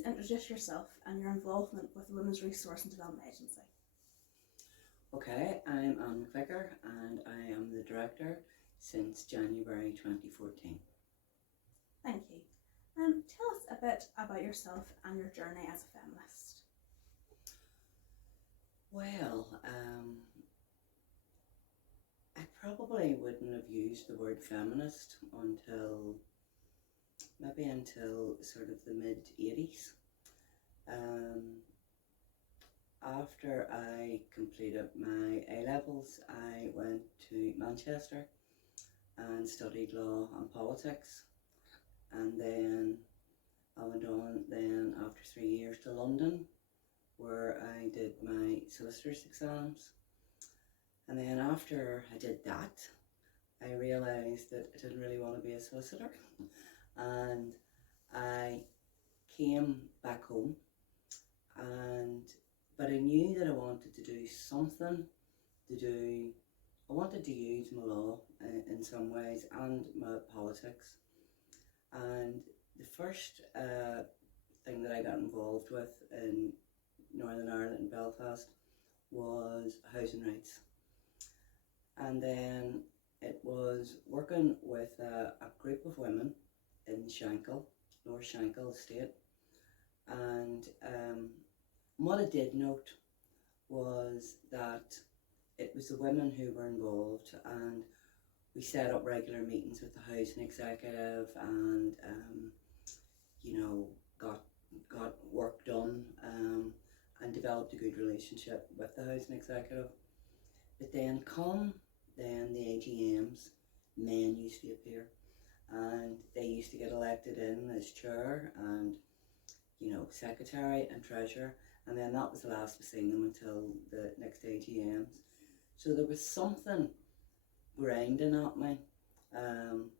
please introduce yourself and your involvement with the Women's Resource and Development Agency? Okay, I'm Anne McVicker and I am the Director since January 2014. Thank you. Tell us a bit about yourself and your journey as a feminist. Well, I probably wouldn't have used the word feminist until sort of the mid-80s. After I completed my A-levels, I went to Manchester and studied law and politics, and then I went on then after 3 years to London, where I did my solicitor's exams. And then after I did that, I realised that I didn't really want to be a solicitor, and I came back home, but I knew that I wanted to do something I wanted to use my law in some ways and my politics. And the first thing that I got involved with in Northern Ireland and Belfast was housing rights. And then it was working with a group of women in Shankill, North Shankill Estate. And what I did note was that it was the women who were involved, and we set up regular meetings with the housing executive and got work done and developed a good relationship with the housing executive. But then the AGMs, men used to appear, and they used to get elected in as chair and secretary and treasurer, and then that was the last we seen them until the next AGMs. So there was something grinding at me, and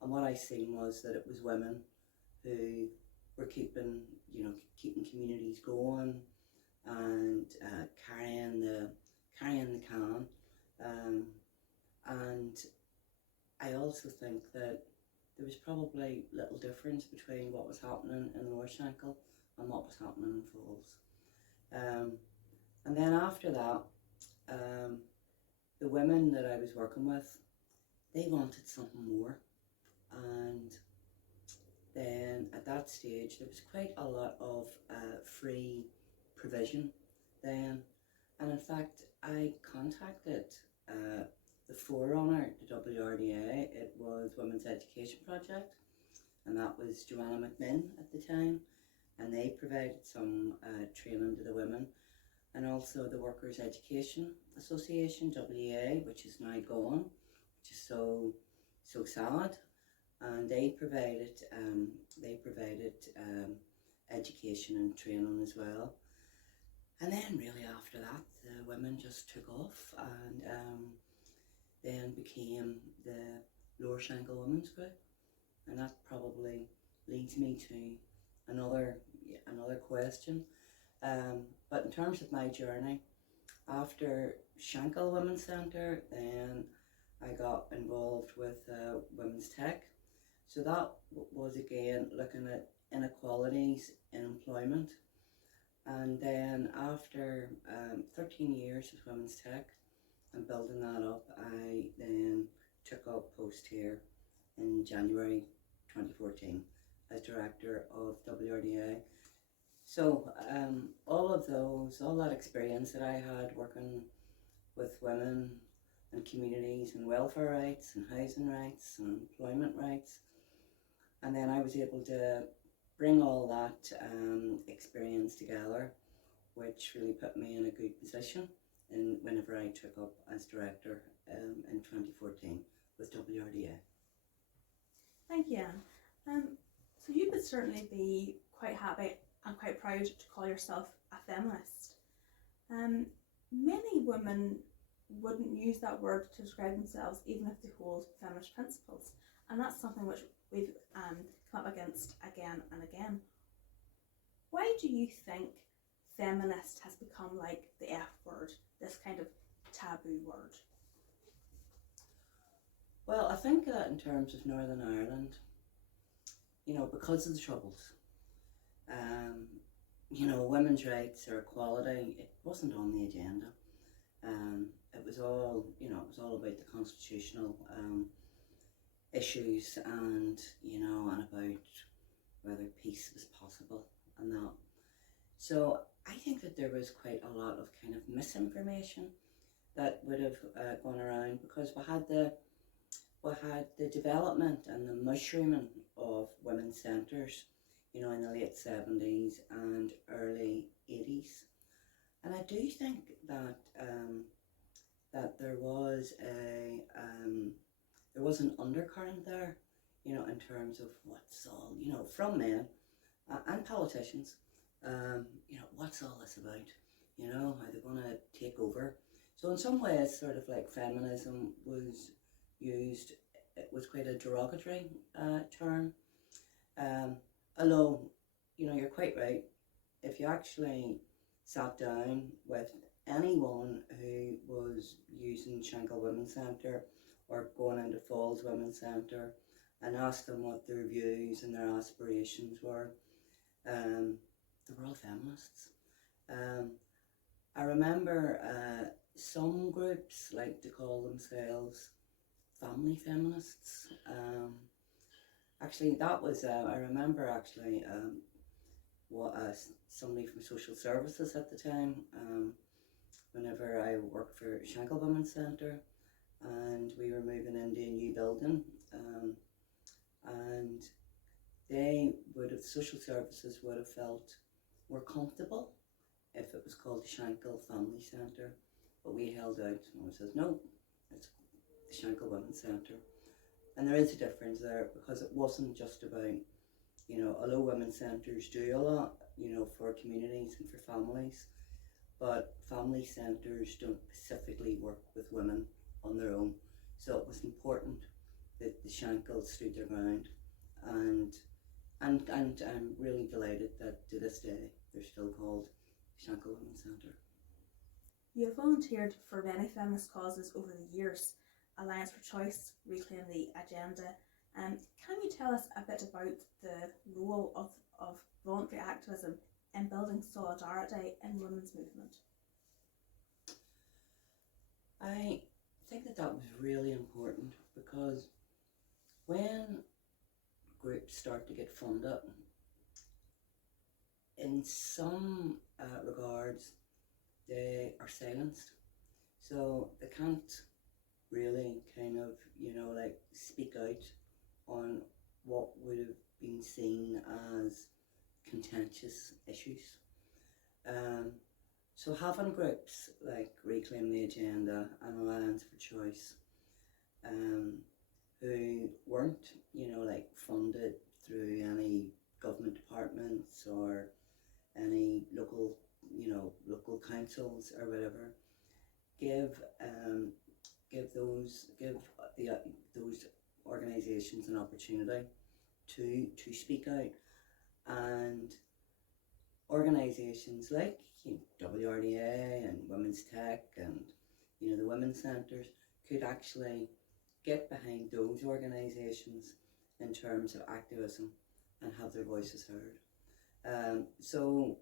what I seen was that it was women who were keeping communities going and carrying the can. And I also think that there was probably little difference between what was happening in North Shankill and what was happening in Falls. And then after that, the women that I was working with, they wanted something more. And then at that stage, there was quite a lot of free provision then. And in fact, I contacted the forerunner, the WRDA. It was Women's Education Project, and that was Joanna McMinn at the time, and they provided some training to the women, and also the Workers' Education Association, WEA, which is now gone, which is so sad, and they provided education and training as well. And then really after that, the women just took off and then became the Lower Shankill Women's Group. And that probably leads me to another question. But in terms of my journey, after Shankill Women's Centre, then I got involved with Women's Tech. So that was again looking at inequalities in employment. And then after 13 years with Women's Tech and building that up, I then took up post here in January 2014 as Director of WRDA. So all that experience that I had working with women and communities and welfare rights and housing rights and employment rights, and then I was able to bring all that experience together, which really put me in a good position whenever I took up as Director in 2014 with WRDA. Thank you, Anne. So you would certainly be quite happy and quite proud to call yourself a feminist. Many women wouldn't use that word to describe themselves even if they hold feminist principles, and that's something which we've come up against again and again. Why do you think feminist has become like the F word, this kind of taboo word? Well, I think that in terms of Northern Ireland, because of the Troubles, women's rights or equality, it wasn't on the agenda. It was all, it was all about the constitutional issues and, and about whether peace was possible and that. So I think that there was quite a lot of kind of misinformation that would have gone around, because we had the development and the mushrooming of women's centres, in the late 70s and early 80s. And I do think that that there was an undercurrent there, in terms of what's all, from men and politicians, what's all this about? Are they going to take over? So in some ways, sort of like feminism was used, it was quite a derogatory term. Although, you're quite right. If you actually sat down with anyone who was using Shankill Women's Centre or going into Falls Women's Centre and asked them what their views and their aspirations were, they were all feminists. I remember some groups like to call themselves family feminists. Actually, that was, I remember actually somebody from social services at the time, whenever I worked for Shankill Women's Centre, and we were moving into a new building, and social services would have felt more comfortable if it was called the Shankill Family Centre, but we held out and we said, no, it's the Shankill Women's Centre. And there is a difference there, because it wasn't just about, although women's centres do a lot, for communities and for families, but family centres don't specifically work with women on their own. So it was important that the Shankills stood their ground, and I'm really delighted that to this day they're still called Shankill Women's Centre. You have volunteered for many feminist causes over the years: Alliance for Choice, Reclaim the Agenda. Can you tell us a bit about the role of voluntary activism in building solidarity in women's movement? I think that was really important, because when groups start to get funded, in some regards they are silenced, so they can't really kind of speak out on what would have been seen as contentious issues. So having groups like Reclaim the Agenda and Alliance for Choice, who weren't funded through any government departments or any local councils or whatever, give those organisations an opportunity to speak out. And organisations like WRDA and Women's Tech and the women's centres could actually get behind those organisations in terms of activism and have their voices heard. So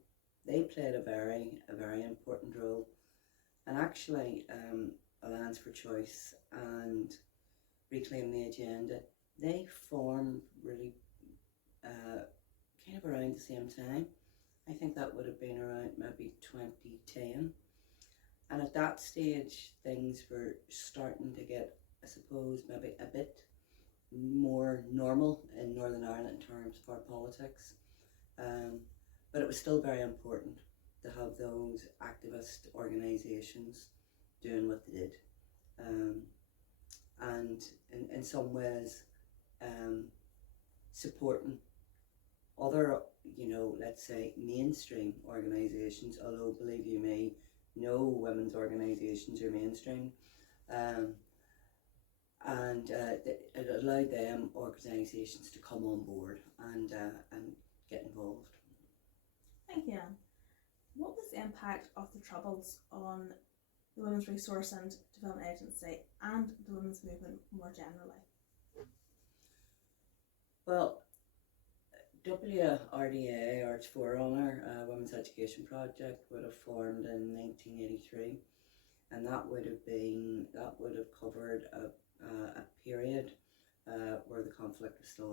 they played a very important role. And actually, Alliance for Choice and Reclaim the Agenda, they formed really kind of around the same time. I think that would have been around maybe 2010. And at that stage, things were starting to get, I suppose, maybe a bit more normal in Northern Ireland in terms of our politics. But it was still very important to have those activist organisations doing what they did. And in some ways, supporting other, let's say, mainstream organisations, although believe you me, no women's organisations are mainstream. And it allowed them organisations to come on board and get involved. Thank you, Anne. What was the impact of the Troubles on the Women's Resource and Development Agency and the women's movement more generally? Well, WRDA, or its forerunner, Women's Education Project, would have formed in 1983, and that would have covered a period where the conflict was still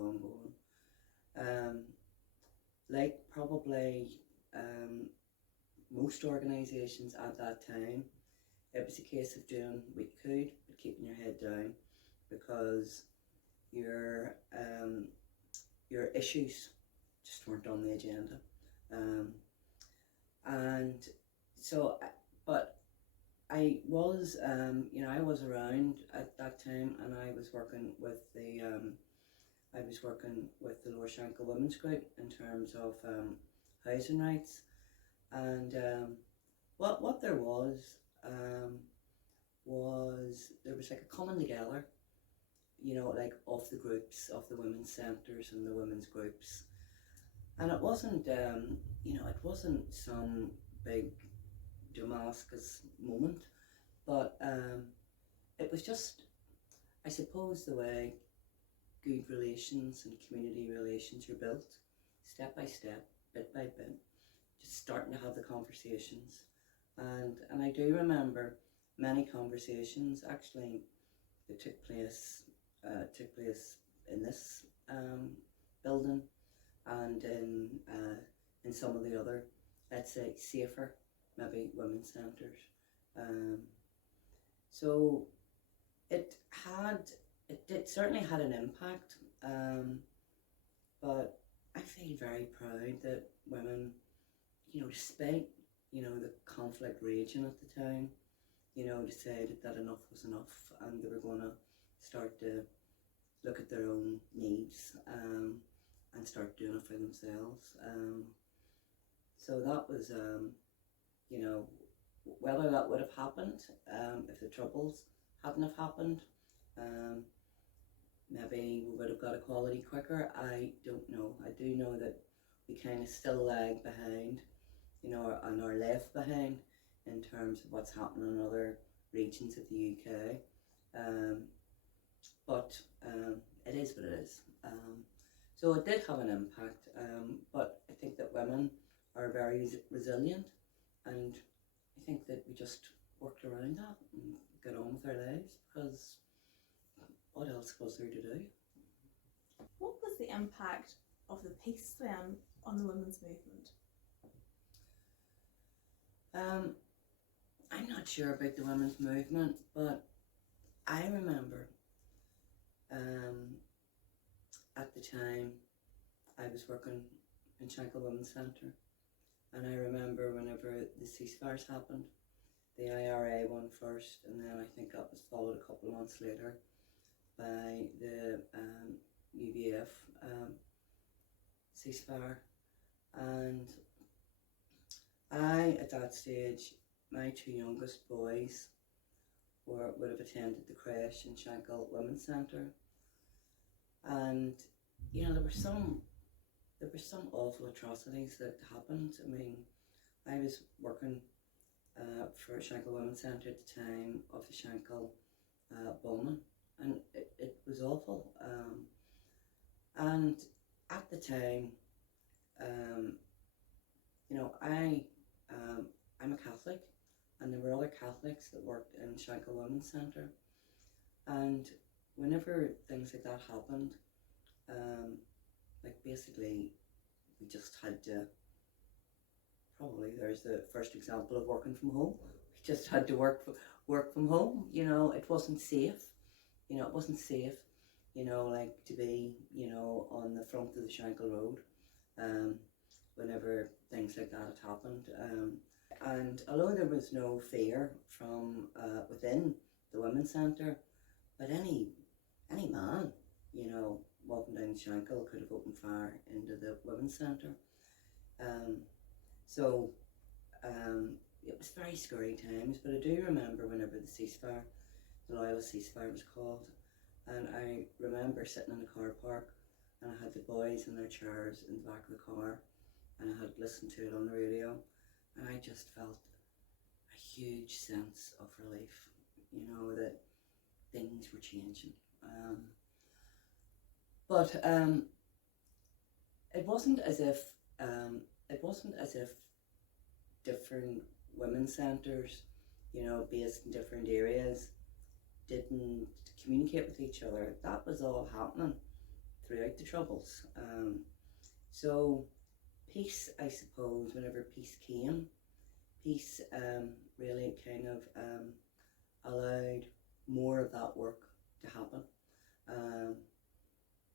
ongoing. Like probably most organisations at that time, it was a case of doing what you could, but keeping your head down, because your issues just weren't on the agenda. And so, but I was, I was around at that time, and I was working with the Lower Shankill Women's Group in terms of housing rights, and what there was there was like a coming together, like of the groups, of the women's centres and the women's groups, and it wasn't it wasn't some big Damascus moment, but it was just, I suppose, the way good relations and community relations are built, step by step, bit by bit, just starting to have the conversations. And I do remember many conversations actually that took place in this building, and in some of the other, let's say, safer maybe women's centres. So it certainly had an impact, but I feel very proud that women, despite the conflict raging at the time, decided that enough was enough, and they were going to start to look at their own needs and start doing it for themselves. So that was, whether that would have happened if the Troubles hadn't have happened, maybe we would have got equality quicker. I don't know. I do know that we kind of still lag behind, and are left behind in terms of what's happening in other regions of the UK. But it is what it is. So it did have an impact, but I think that women are very resilient, and I think that we just worked around that and got on with our lives, because what else was there to do? What was the impact of the peace then on the women's movement? I'm not sure about the women's movement, but I remember at the time I was working in Shankill Women's Centre, and I remember whenever the ceasefires happened, the IRA won first, and then I think that was followed a couple of months later by the UVF ceasefire. And at that stage, my two youngest boys would have attended the creche in Shankill Women's Centre, and there were some awful atrocities that happened. I mean, I was working for Shankill Women's Centre at the time of the Shankill bombing, and it was awful. And at the time, I'm a Catholic, and there were other Catholics that worked in Shankill Women's Centre, and whenever things like that happened, basically we just had to, probably there's the first example of working from home, we just had to work from home. It wasn't safe, to be, on the front of the Shankill Road whenever things like that had happened. And although there was no fear from within the Women's Centre, but any man, walking down Shankill could have opened fire into the Women's Centre. So it was very scary times, but I do remember whenever the Loyalist ceasefire was called, and I remember sitting in the car park, and I had the boys in their chairs in the back of the car, and I had listened to it on the radio, and I just felt a huge sense of relief, that things were changing. But it wasn't as if it wasn't as if different women's centres, you know, based in different areas, didn't communicate with each other. That was all happening throughout the Troubles. So peace, I suppose, whenever peace came, peace really kind of allowed more of that work to happen.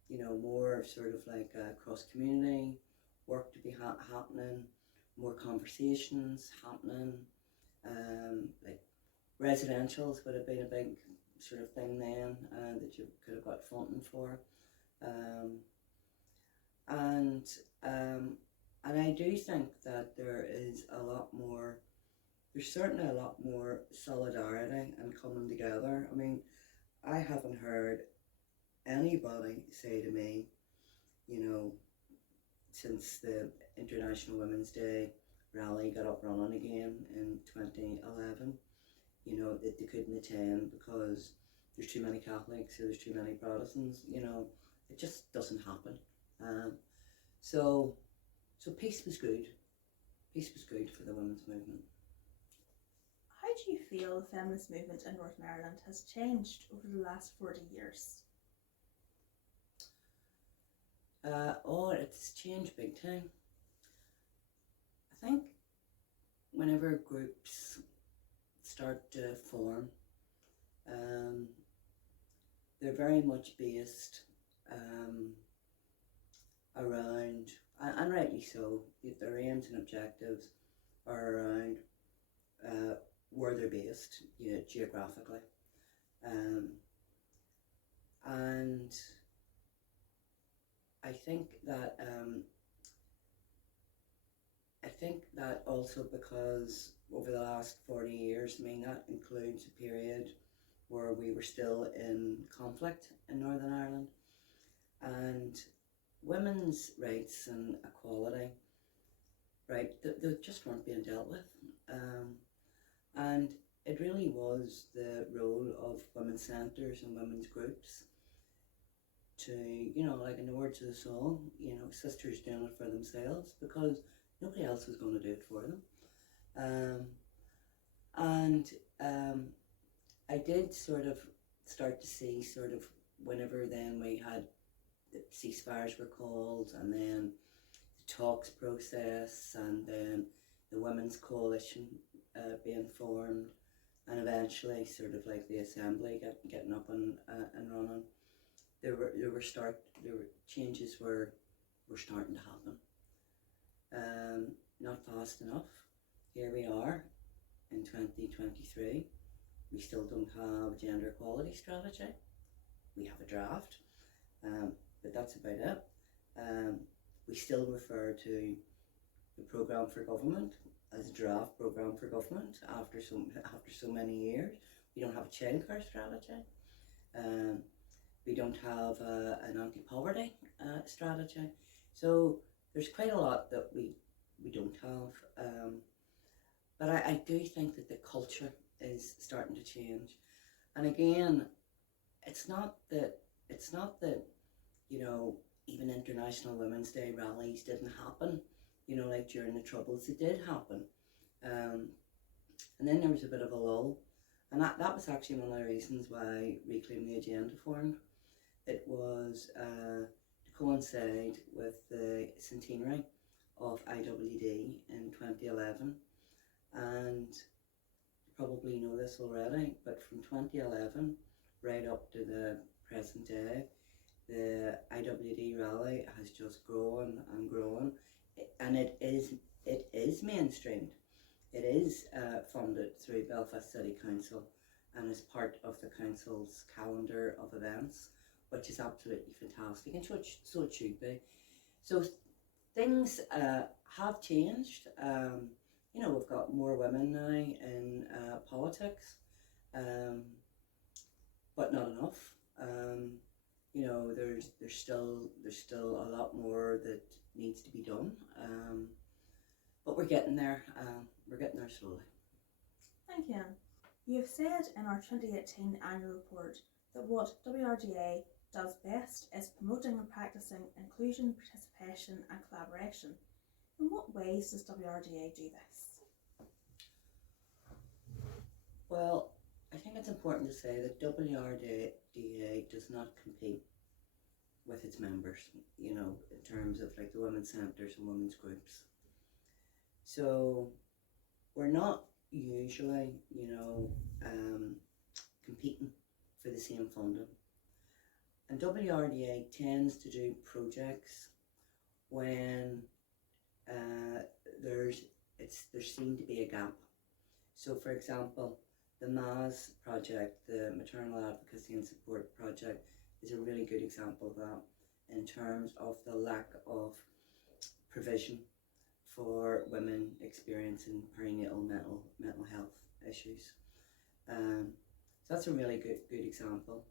You know, more sort of like cross-community work to be happening, more conversations happening, like residentials would have been a big sort of thing then that you could have got funding for. And I do think that there is a lot more, there's certainly a lot more solidarity and coming together. I mean, I haven't heard anybody say to me, you know, since the International Women's Day rally got up running again in 2011, you know, that they couldn't attend because there's too many Catholics or there's too many Protestants. You know, it just doesn't happen. So peace was good. Peace was good for the women's movement. How do you feel the feminist movement in Northern Ireland has changed over the last 40 years? It's changed big time. I think whenever groups start to form, they're very much based around, and rightly so, their aims and objectives are around where they're based, you know, geographically. And I think that also because over the last 40 years, I mean, that includes a period where we were still in conflict in Northern Ireland, and women's rights and equality, right, they just weren't being dealt with. And it really was the role of women's centres and women's groups to, you know, like in the words of the song, you know, sisters doing it for themselves, because nobody else was going to do it for them. I did sort of start to see sort of whenever then we had the ceasefires were called, and then the talks process, and then the women's coalition being formed, and eventually sort of like the assembly getting up and running. There were changes were starting to happen. Not fast enough. Here we are in 2023. We still don't have a gender equality strategy. We have a draft, but that's about it. We still refer to the programme for government as a draft programme for government after so many years. We don't have a childcare strategy. We don't have an anti-poverty strategy. So there's quite a lot that we don't have. But I do think that the culture is starting to change. And again, it's not that, you know, even International Women's Day rallies didn't happen, you know, like during the Troubles. It did happen. And then there was a bit of a lull. And that was actually one of the reasons why Reclaim the Agenda formed. It was to coincide with the centenary of IWD in 2011. And you probably know this already, but from 2011 right up to the present day, the IWD rally has just grown and grown, and it is mainstreamed. It is funded through Belfast City Council and is part of the council's calendar of events, which is absolutely fantastic, and so it should be. So things have changed. You know, we've got more women now in politics, but not enough. You know, there's still a lot more that needs to be done, but we're getting there. We're getting there slowly. Thank you, Anne. You have said in our 2018 annual report that what WRDA does best is promoting and practicing inclusion, participation and collaboration. In what ways does WRDA do this? Well, I think it's important to say that WRDA does not compete with its members, you know, in terms of like the women's centres and women's groups. So we're not usually, you know, competing for the same funding. And WRDA tends to do projects when there seemed to be a gap. So for example, the MAS project, the Maternal Advocacy and Support Project, is a really good example of that in terms of the lack of provision for women experiencing perinatal mental health issues. So that's a really good example.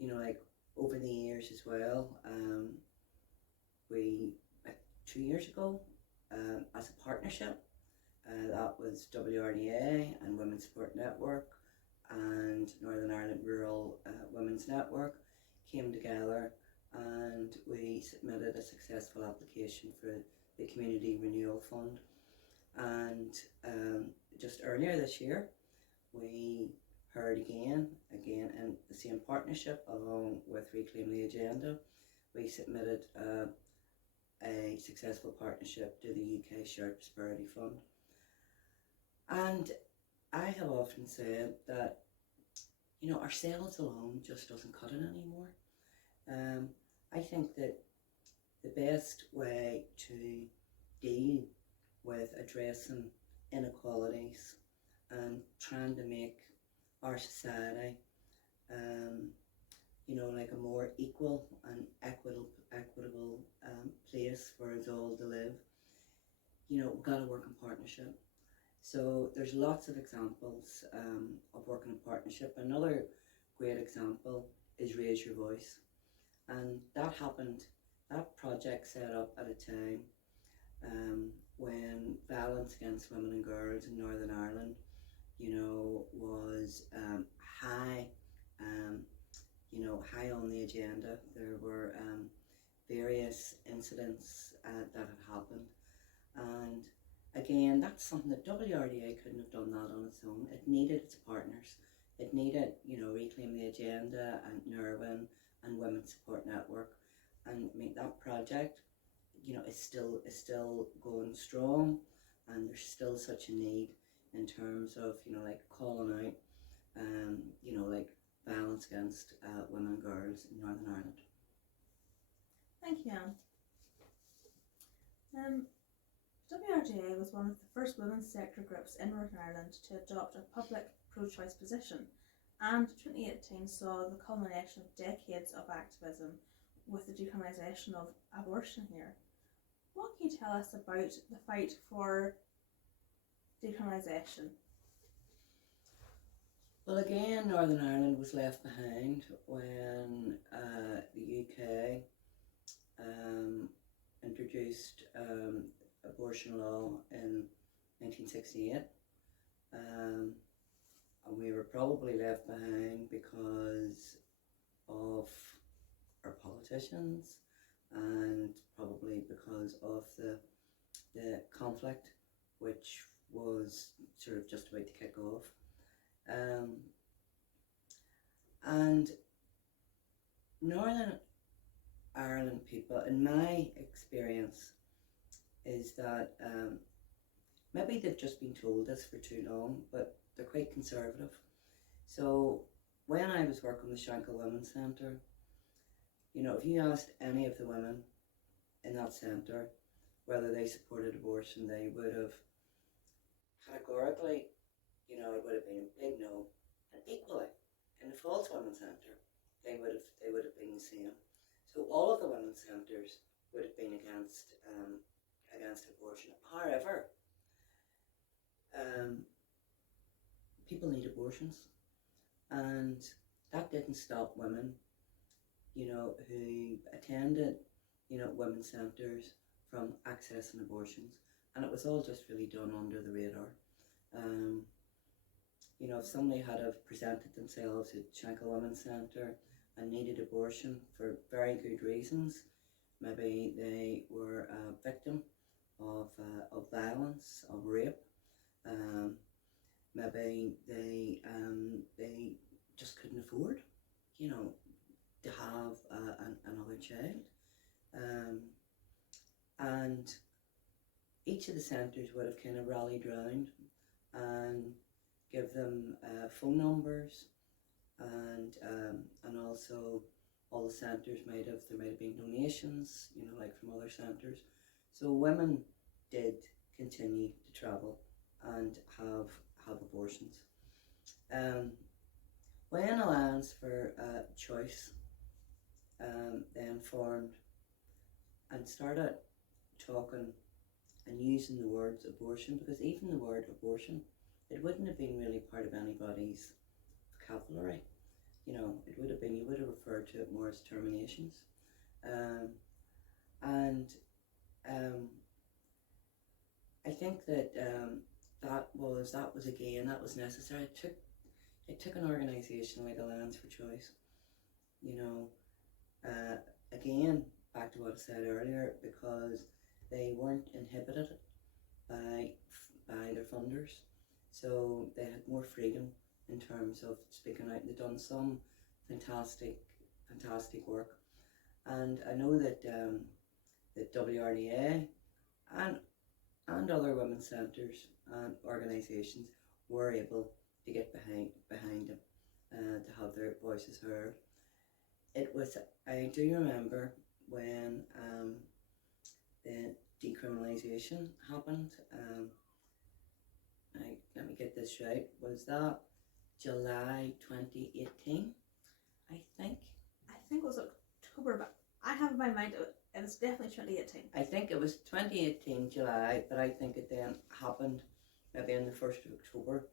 You know, like over the years as well, we, like 2 years ago, as a partnership, that was WRDA and Women's Support Network and Northern Ireland Rural Women's Network came together, and we submitted a successful application for the Community Renewal Fund. And just earlier this year, we heard again in the same partnership along with Reclaim the Agenda, we submitted a successful partnership to the UK Shared Prosperity Fund. And I have often said that, you know, ourselves alone just doesn't cut it anymore. I think that the best way to deal with addressing inequalities and trying to make our society, you know, like a more equal and equitable place for us all to live, you know, we've got to work in partnership. So there's lots of examples of working in partnership. Another great example is Raise Your Voice. And that project set up at a time when violence against women and girls in Northern Ireland, you know, was high, you know, high on the agenda. There were various incidents that had happened. And again, that's something that WRDA couldn't have done that on its own. It needed its partners. It needed, you know, Reclaim the Agenda and NERWIN and Women's Support Network. And I mean, that project, you know, is still going strong, and there's still such a need in terms of, you know, like calling out, you know, like violence against women and girls in Northern Ireland. Thank you, Anne. WRDA was one of the first women's sector groups in Northern Ireland to adopt a public pro-choice position, and 2018 saw the culmination of decades of activism with the decriminalisation of abortion here. What can you tell us about the fight for decriminalisation? Well, again, Northern Ireland was left behind when the UK introduced abortion law in 1968, and we were probably left behind because of our politicians and probably because of the conflict which was sort of just about to kick off. And Northern Ireland people, in my experience, is that maybe they've just been told this for too long, but they're quite conservative. So when I was working with Shankill Women's Centre, you know, if you asked any of the women in that centre whether they supported abortion, they would have categorically, you know, it would have been a big no. And equally, in the Falls Women's Centre, they would have been the same. So all of the women's centres would have been against abortion. However, people need abortions, and that didn't stop women, you know, who attended, you know, women's centres from accessing abortions, and it was all just really done under the radar. You know, if somebody had have presented themselves at Shankill Women's Centre and needed abortion for very good reasons, maybe they were a victim of violence, of rape, maybe they just couldn't afford, you know, to have another child, and each of the centres would have kind of rallied round and give them phone numbers, and also all the centres there might have been donations, you know, like from other centres. So women did continue to travel and have abortions. When Alliance for Choice then formed and started talking and using the words abortion, because even the word abortion, it wouldn't have been really part of anybody's vocabulary. You know, it would have been, you would have referred to it more as terminations. I think that that was necessary. It took an organisation like Alliance for Choice, you know, again, back to what I said earlier, because they weren't inhibited by their funders, so they had more freedom in terms of speaking out. They've done some fantastic work, and I know that that WRDA and other women's centres and organisations were able to get behind them to have their voices heard. I do remember when the decriminalisation happened. Let me get this right. Was that July 2018? I think. I think it was October, but I have in my mind it was definitely 2018. I think it was 2018 July, but I think it then happened maybe on the 1st of October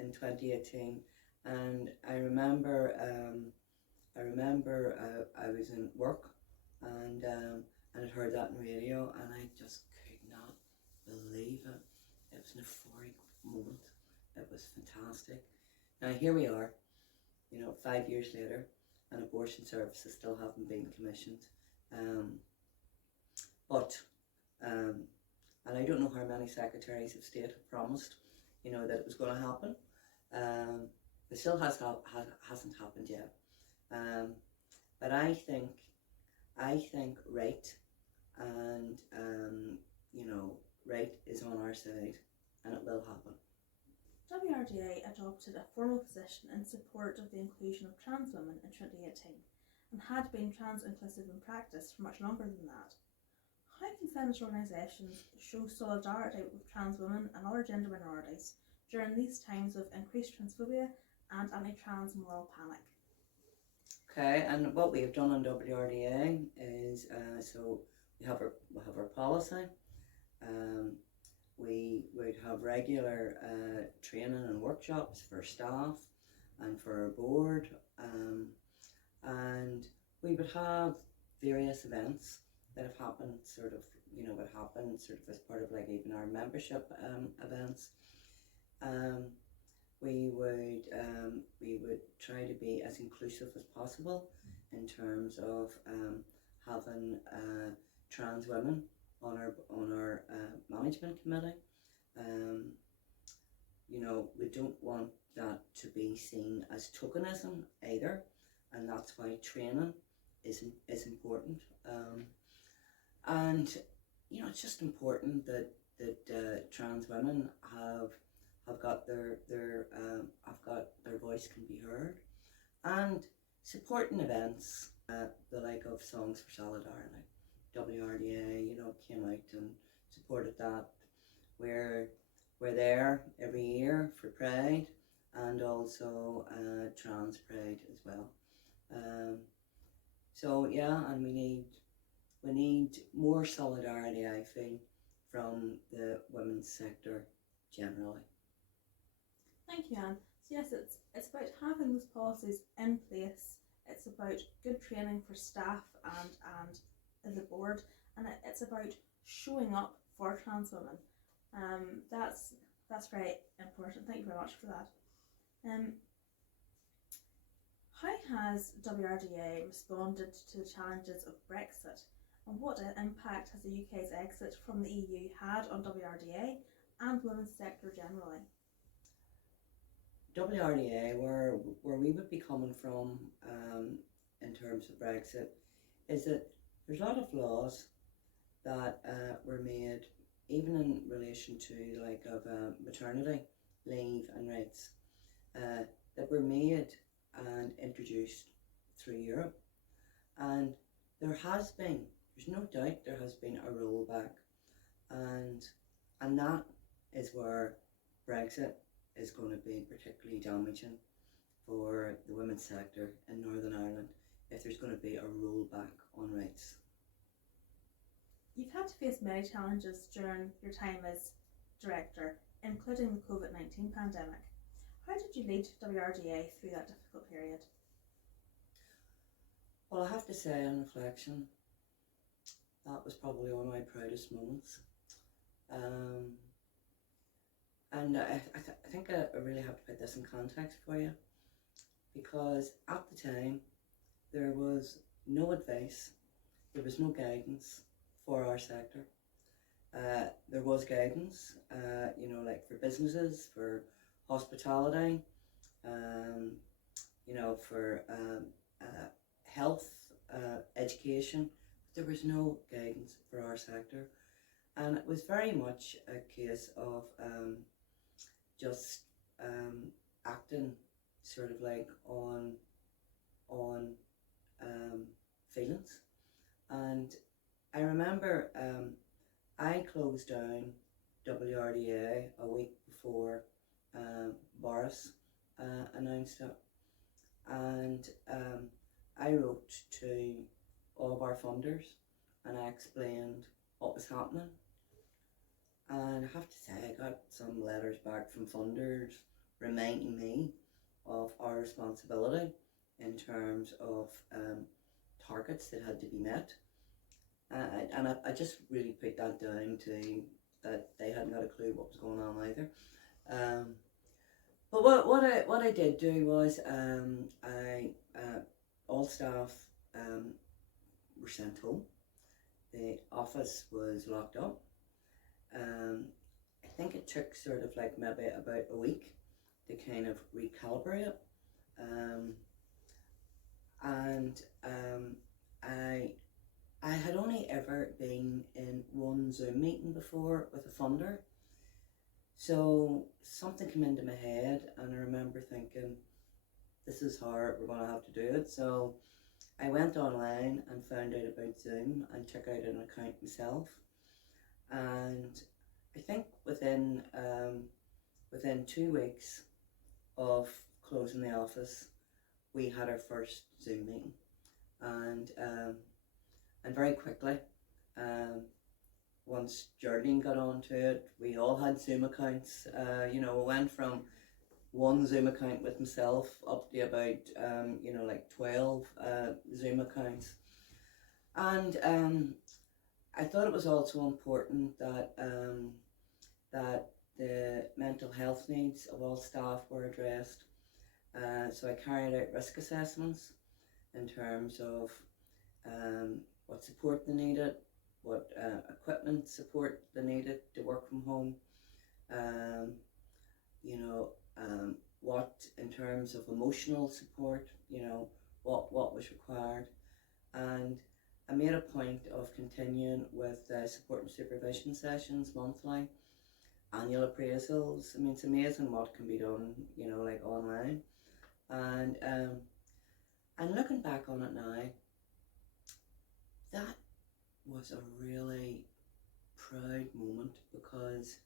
in 2018. And I remember I was in work and I'd heard that on radio, and I just could not believe it. It was an euphoric moment. It was fantastic. Now here we are, you know, 5 years later, and abortion services still haven't been commissioned. And I don't know how many secretaries of state have promised, you know, that it was going to happen. It still hasn't happened yet. But I think right, and you know, right is on our side, and it will happen. WRDA adopted a formal position in support of the inclusion of trans women in 2018 and had been trans inclusive in practice for much longer than that. How can feminist organisations show solidarity with trans women and other gender minorities during these times of increased transphobia and anti-trans moral panic? Okay, and what we have done on WRDA is so we have our policy. We would have regular training and workshops for staff and for our board, and we would have various events that have happened sort of as part of like even our membership events. We would try to be as inclusive as possible in terms of having trans women on our management committee. You know, we don't want that to be seen as tokenism either, and that's why training is important. And you know, it's just important that trans women have got their voice can be heard, and supporting events the like of Songs for Solidarity. WRDA, you know, came out and supported that. We're there every year for Pride, and also Trans Pride as well. So yeah, and we need more solidarity, I feel, from the women's sector generally. Thank you, Anne. So yes, it's about having those policies in place. It's about good training for staff and the board, and it's about showing up for trans women. That's very important. Thank you very much for that. How has WRDA responded to the challenges of Brexit, and what impact has the UK's exit from the EU had on WRDA and the women's sector generally? WRDA, where we would be coming from in terms of Brexit, is that there's a lot of laws that were made, even in relation to like of maternity leave and rights, that were made and introduced through Europe, and there's no doubt there has been a rollback, and that is where Brexit is going to be particularly damaging for the women's sector in Northern Ireland if there's going to be a rollback on rights. You've had to face many challenges during your time as director, including the COVID-19 pandemic. How did you lead WRDA through that difficult period? Well, I have to say, on reflection, that was probably one of my proudest moments. And I think I really have to put this in context for you, because at the time there was no advice, there was no guidance for our sector. There was guidance, like for businesses, for hospitality, for health, education. There was no guidance for our sector, and it was very much a case of just acting sort of like on feelings. And I remember I closed down WRDA a week before Boris announced it, and I wrote to all of our funders and I explained what was happening. And I have to say, I got some letters back from funders reminding me of our responsibility in terms of targets that had to be met. And I just really put that down to that they hadn't got a clue what was going on either. But what I did do was all staff were sent home. The office was locked up. I think it took sort of like maybe about a week to kind of recalibrate it. I had only ever been in one Zoom meeting before with a funder, so something came into my head, and I remember thinking, this is hard, we're going to have to do it. So I went online and found out about Zoom and took out an account myself. And I think within 2 weeks of closing the office, we had our first Zoom meeting, and very quickly, once Geraldine got onto it, we all had Zoom accounts. We went from one Zoom account with myself up to about 12 Zoom accounts, and I thought it was also important that the mental health needs of all staff were addressed. So I carried out risk assessments in terms of what support they needed, what equipment support they needed to work from home, what in terms of emotional support, what was required. And I made a point of continuing with support and supervision sessions monthly, annual appraisals. I mean, it's amazing what can be done, like online. And looking back on it now, that was a really proud moment, because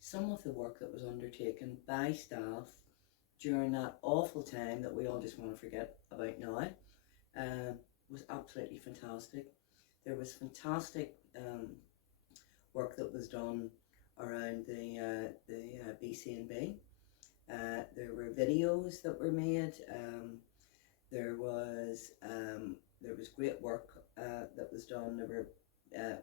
some of the work that was undertaken by staff during that awful time that we all just want to forget about now was absolutely fantastic. There was fantastic work that was done around the BC&B. There were videos that were made. There was great work that was done. There were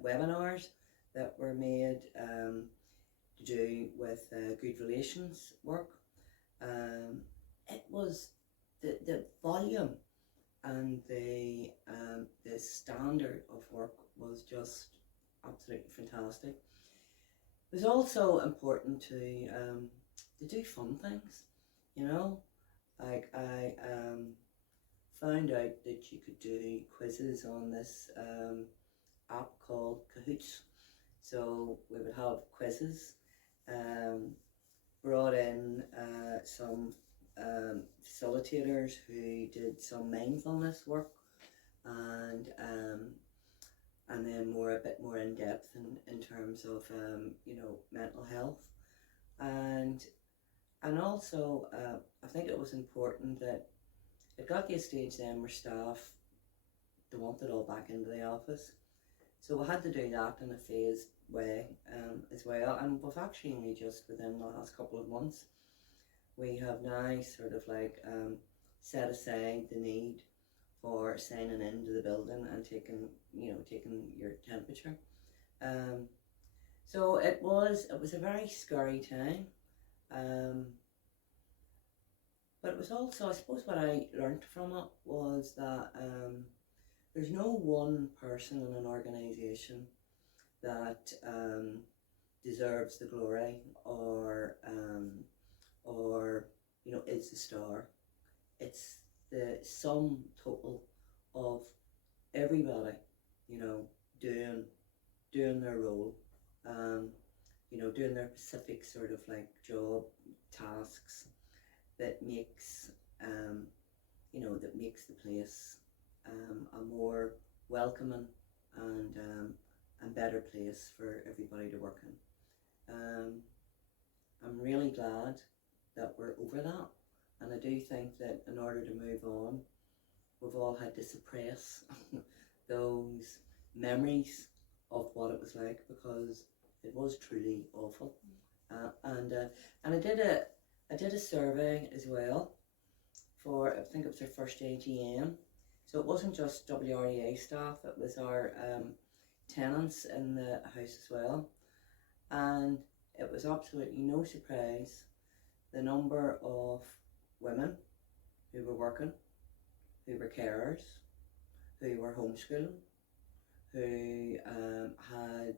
webinars that were made to do with good relations work. it was the volume and the standard of work was just absolutely fantastic. It was also important to do fun things, you know. Like I found out that you could do quizzes on this app called Kahoots. So we would have quizzes, brought in some facilitators who did some mindfulness work, and then a bit more in depth in terms of mental health, and also I think it was important that it got to a stage then where staff, they wanted all back into the office. So we had to do that in a phased way as well. And we've actually only just within the last couple of months, we have now sort of like set aside the need for signing into the building and taking your temperature. So it was a very scary time. But it was also, I suppose what I learned from it was that there's no one person in an organisation that deserves the glory or is the star. It's the sum total of everybody, doing their role, doing their specific sort of like job tasks that makes the place a more welcoming and better place for everybody to work in. I'm really glad that we're over that, and I do think that in order to move on, we've all had to suppress those memories of what it was like, because it was truly awful. And I did a survey as well for, I think it was our first AGM. So it wasn't just WRDA staff, it was our tenants in the house as well. And it was absolutely no surprise the number of women who were working, who were carers, who were homeschooling, who had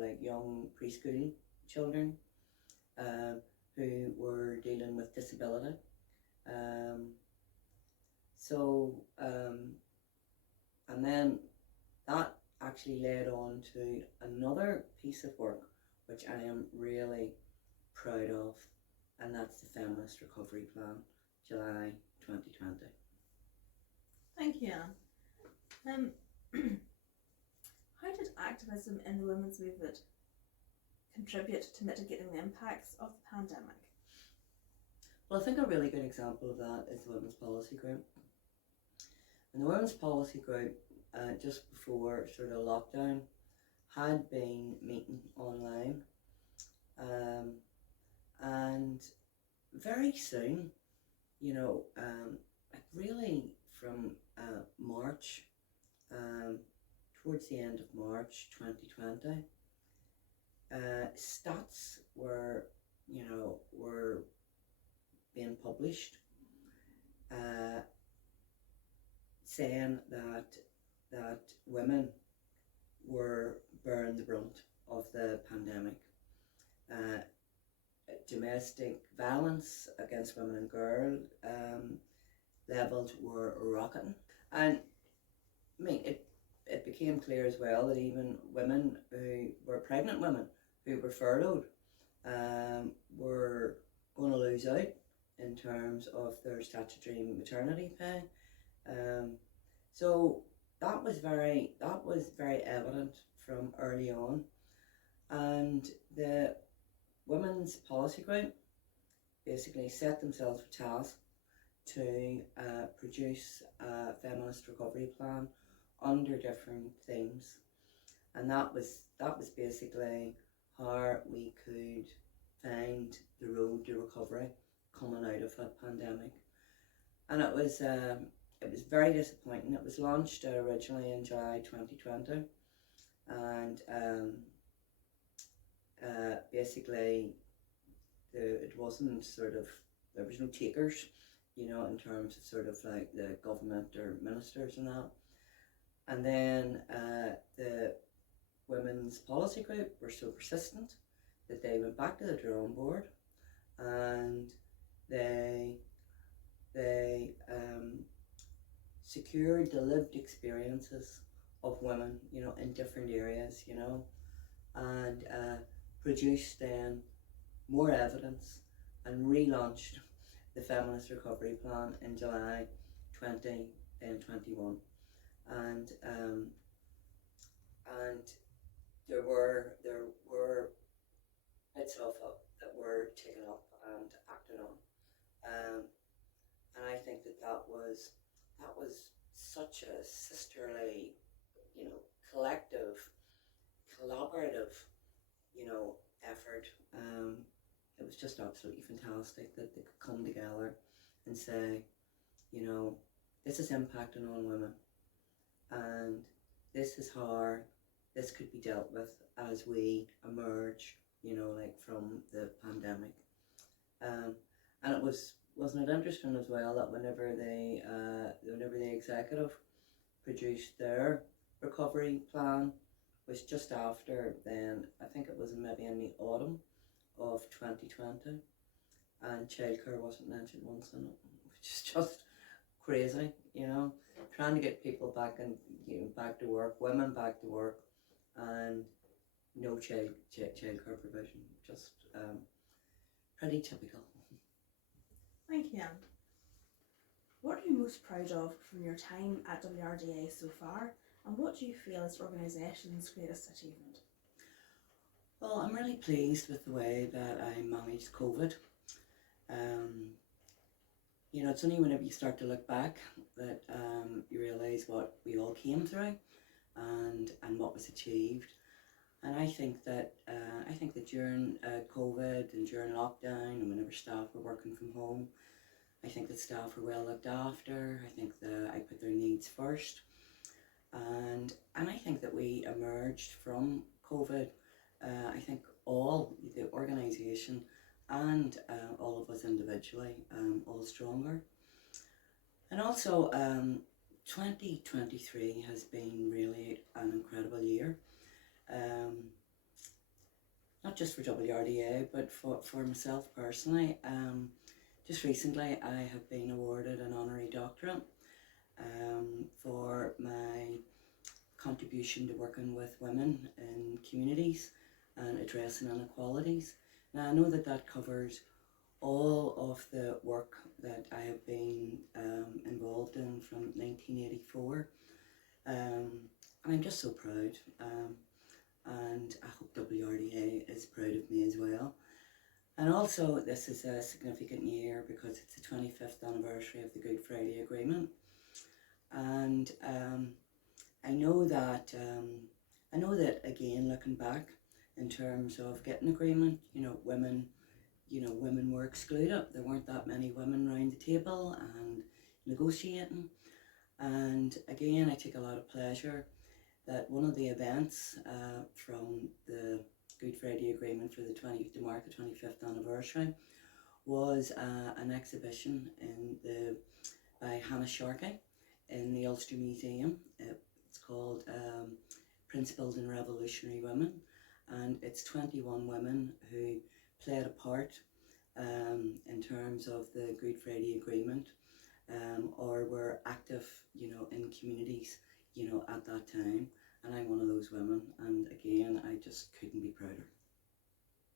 like young preschool children, who were dealing with disability. And then that actually led on to another piece of work which I am really proud of, and that's the Feminist Recovery Plan, July 2020. Thank you, Anne. How did activism in the women's movement contribute to mitigating the impacts of the pandemic? Well, I think a really good example of that is the Women's Policy Group. And the Women's Policy Group, just before sort of lockdown, had been meeting online, and very soon, really from March, towards the end of March 2020, stats were being published, saying that women were bearing the brunt of the pandemic. Domestic violence against women and girls levels were rocketing, and I mean it became clear as well that even women who were pregnant women who were furloughed were going to lose out in terms of their statutory maternity pay. So that was very evident from early on, and the Women's Policy Group basically set themselves a task to produce a feminist recovery plan under different themes, and that was basically how we could find the road to recovery coming out of that pandemic. And it was very disappointing. It was launched originally in July 2020, and basically it wasn't sort of there was no takers, you know, in terms of sort of like the government or ministers and that. And then the women's policy group were so persistent that they went back to the drawing board, and they secured the lived experiences of women, you know, in different areas, you know, and produced then more evidence and relaunched the Feminist Recovery Plan in July 2021. And there were bits of it that were taken up and acted on. And I think that was such a sisterly, you know, collective, collaborative, you know, effort. It was just absolutely fantastic that they could come together and say, you know, this is impacting on women, and this is how this could be dealt with as we emerge, you know, like from the pandemic. And it wasn't it interesting as well that whenever the executive produced their recovery plan was just after then, I think it was maybe in the autumn of 2020, and childcare wasn't mentioned once in it, which is just crazy, you know, trying to get people back and, you know, back to work, women back to work, and no childcare provision. Just pretty typical. Thank you, Anne. What are you most proud of from your time at WRDA so far, and what do you feel is the organisation's greatest achievement? Well, I'm really pleased with the way that I managed COVID. You know, it's only whenever you start to look back that you realise what we all came through and what was achieved. And I think that during COVID and during lockdown, and whenever staff were working from home, I think that staff were well looked after. I think that I put their needs first, and I think that we emerged from COVID. I think all the organisation and all of us individually, all stronger. And also, 2023 has been really an incredible year. Not just for WRDA, but for myself personally. Just recently I have been awarded an honorary doctorate for my contribution to working with women in communities and addressing inequalities. Now I know that covers all of the work that I have been involved in from 1984, and I'm just so proud. And I hope WRDA is proud of me as well. And also, this is a significant year because it's the 25th anniversary of the Good Friday Agreement. And I know that again, looking back in terms of getting agreement, women were excluded. There weren't that many women around the table and negotiating. And again, I take a lot of pleasure that one of the events from the Good Friday Agreement to mark the 25th anniversary was an exhibition by Hannah Sharkey in the Ulster Museum. It's called Principled and Revolutionary Women, and it's 21 women who played a part in terms of the Good Friday Agreement, or were active, in communities, at that time. And I'm one of those women, and again, I just couldn't be prouder.